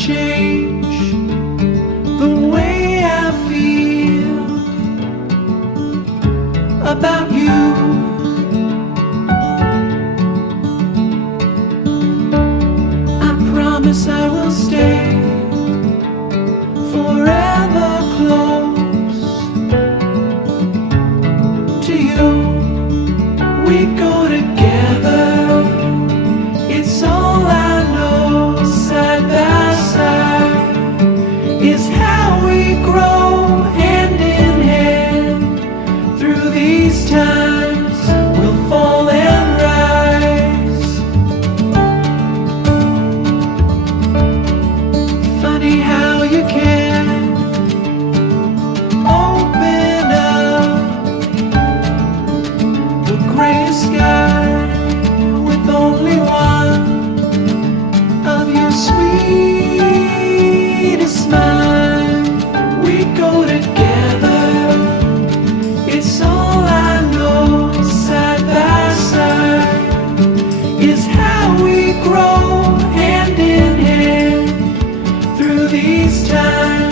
change the way I feel about you. I promise I will stay forever close to you. We go together, it's all I know. Side by side is how we grow, hand in hand. Through these times we'll fall and rise. Funny how you can open up the gray sky with only one of your sweetest smile. We go together, it's all I know. Side by side is how we grow, hand in hand. Through these times